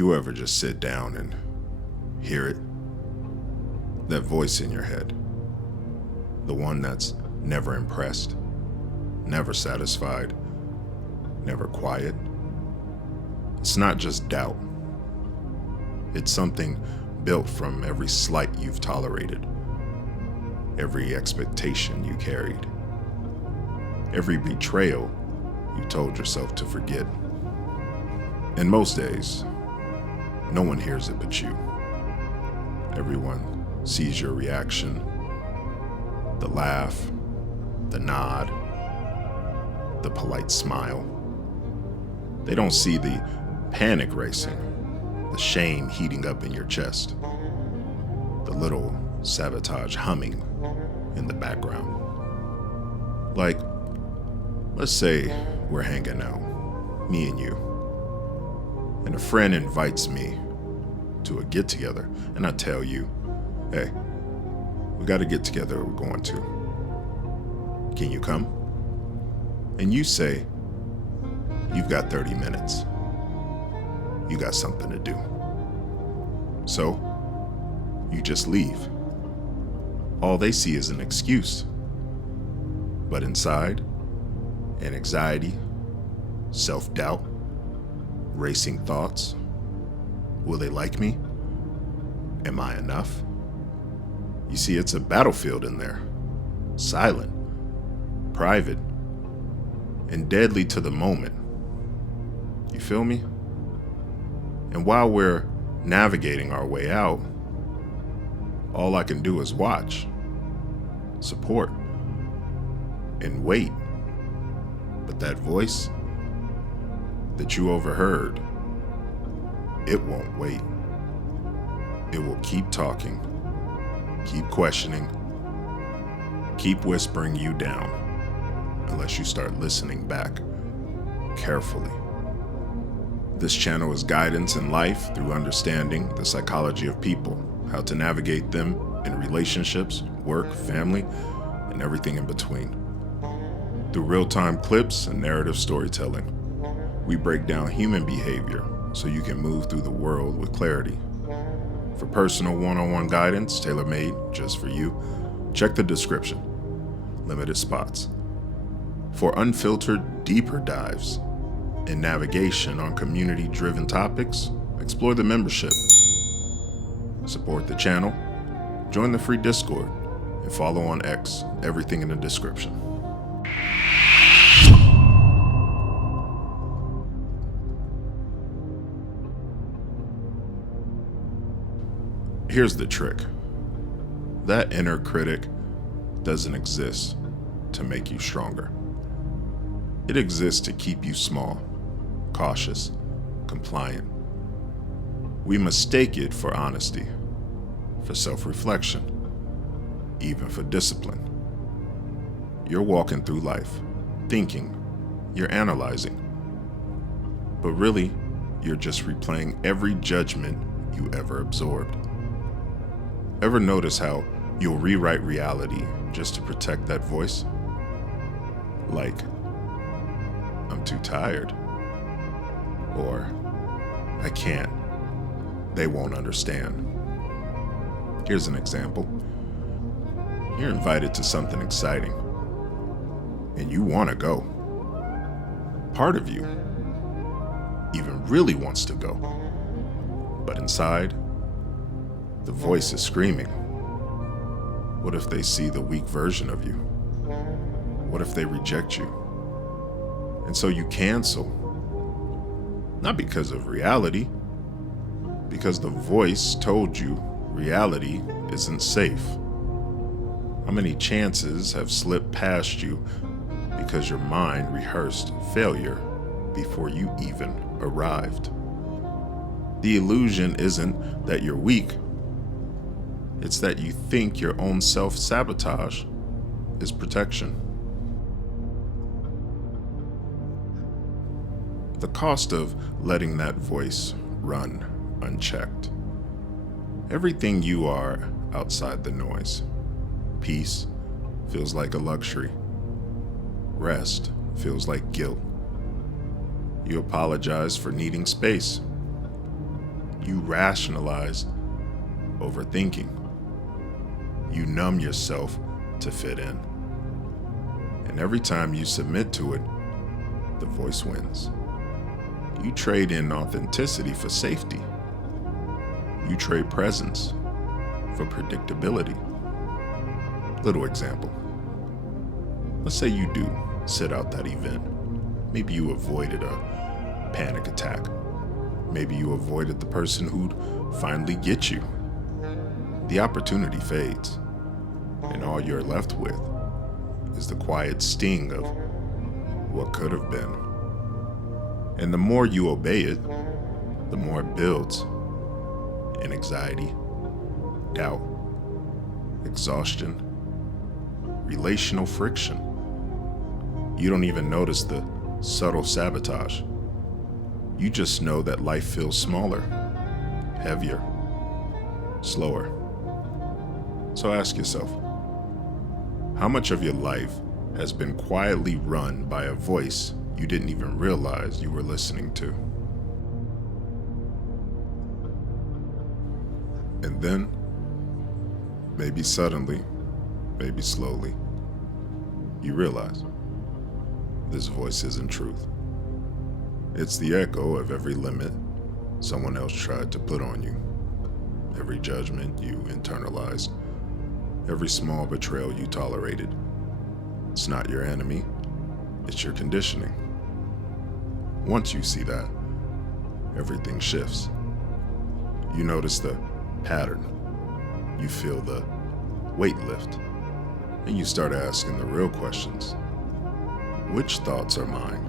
You ever just sit down and hear it? That voice in your head. The one that's never impressed, never satisfied, never quiet. It's not just doubt. It's something built from every slight you've tolerated, every expectation you carried, every betrayal you told yourself to forget. And most days, no one hears it but you. Everyone sees your reaction, the laugh, the nod, the polite smile. They don't see the panic racing, the shame heating up in your chest, the little sabotage humming in the background. Like, let's say we're hanging out, me and you, and a friend invites me to a get-together, and I tell you, hey, we got to get together, we're going to. Can you come? And you say, you've got 30 minutes. You got something to do. So, you just leave. All they see is an excuse. But inside, an anxiety, self-doubt, racing thoughts. Will they like me? Am I enough? You see, it's a battlefield in there. Silent, private, and deadly to the moment. You feel me? And while we're navigating our way out, all I can do is watch, support, and wait. But that voice that you overheard, it won't wait. It will keep talking, keep questioning, keep whispering you down unless you start listening back carefully. This channel is guidance in life through understanding the psychology of people, how to navigate them in relationships, work, family, and everything in between. Through real-time clips and narrative storytelling, we break down human behavior so you can move through the world with clarity. For personal one-on-one guidance tailor-made just for you, check the description. Limited spots. For unfiltered, deeper dives and navigation on community-driven topics, explore the membership. Support the channel, join the free Discord, and follow on X, everything in the description. Here's the trick. That inner critic doesn't exist to make you stronger. It exists to keep you small, cautious, compliant. We mistake it for honesty, for self-reflection, even for discipline. You're walking through life, thinking, you're analyzing, but really, you're just replaying every judgment you ever absorbed. Ever notice how you'll rewrite reality just to protect that voice? Like, I'm too tired. Or, I can't. They won't understand. Here's an example. You're invited to something exciting, and you want to go. Part of you even really wants to go. But inside, the voice is screaming. What if they see the weak version of you? What if they reject you? And so you cancel. Not because of reality, because the voice told you reality isn't safe. How many chances have slipped past you because your mind rehearsed failure before you even arrived? The illusion isn't that you're weak. It's that you think your own self-sabotage is protection. The cost of letting that voice run unchecked. Everything you are outside the noise. Peace feels like a luxury. Rest feels like guilt. You apologize for needing space. You rationalize overthinking. You numb yourself to fit in. And every time you submit to it, the voice wins. You trade in authenticity for safety. You trade presence for predictability. Little example. Let's say you do sit out that event. Maybe you avoided a panic attack. Maybe you avoided the person who'd finally get you. The opportunity fades, and all you're left with is the quiet sting of what could have been. And the more you obey it, the more it builds in anxiety, doubt, exhaustion, relational friction. You don't even notice the subtle sabotage. You just know that life feels smaller, heavier, slower. So ask yourself, how much of your life has been quietly run by a voice you didn't even realize you were listening to? And then, maybe suddenly, maybe slowly, you realize this voice isn't truth. It's the echo of every limit someone else tried to put on you, every judgment you internalized, every small betrayal you tolerated. It's not your enemy, it's your conditioning. Once you see that, everything shifts. You notice the pattern, you feel the weight lift, and you start asking the real questions. Which thoughts are mine?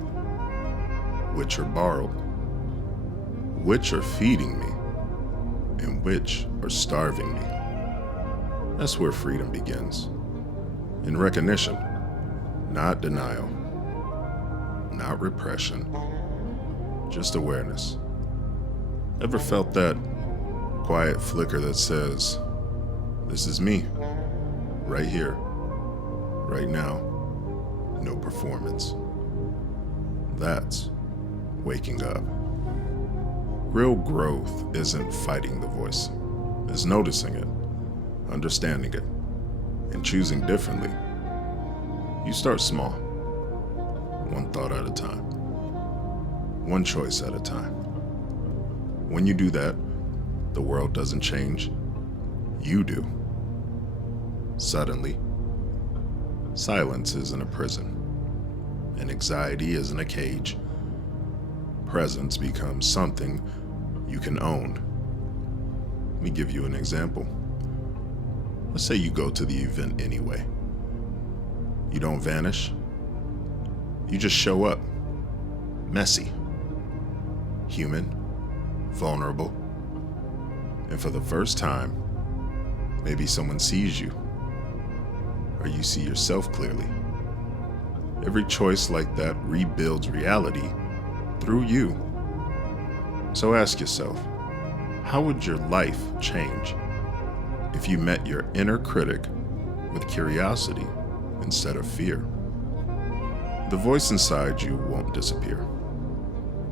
Which are borrowed? Which are feeding me? And which are starving me? That's where freedom begins. In recognition, not denial, not repression, just awareness. Ever felt that quiet flicker that says, this is me, right here, right now, no performance? That's waking up. Real growth isn't fighting the voice, it's noticing it, understanding it, and choosing differently. You start small, one thought at a time, one choice at a time. When you do that, the world doesn't change, you do. Suddenly, silence isn't a prison, and anxiety isn't a cage. Presence becomes something you can own. Let me give you an example. Let's say you go to the event anyway. You don't vanish. You just show up. Messy. Human. Vulnerable. And for the first time, maybe someone sees you. Or you see yourself clearly. Every choice like that rebuilds reality through you. So ask yourself, how would your life change if you met your inner critic with curiosity instead of fear? The voice inside you won't disappear,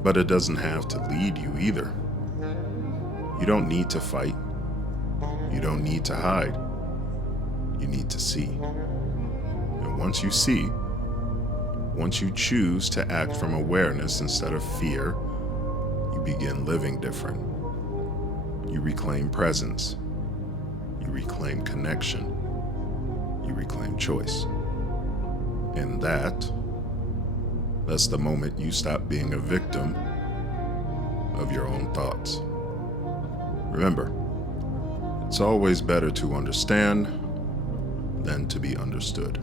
but it doesn't have to lead you either. You don't need to fight. You don't need to hide. You need to see. And once you see, once you choose to act from awareness instead of fear, you begin living different. You reclaim presence. You reclaim connection. You reclaim choice. And that's the moment you stop being a victim of your own thoughts. Remember, it's always better to understand than to be understood.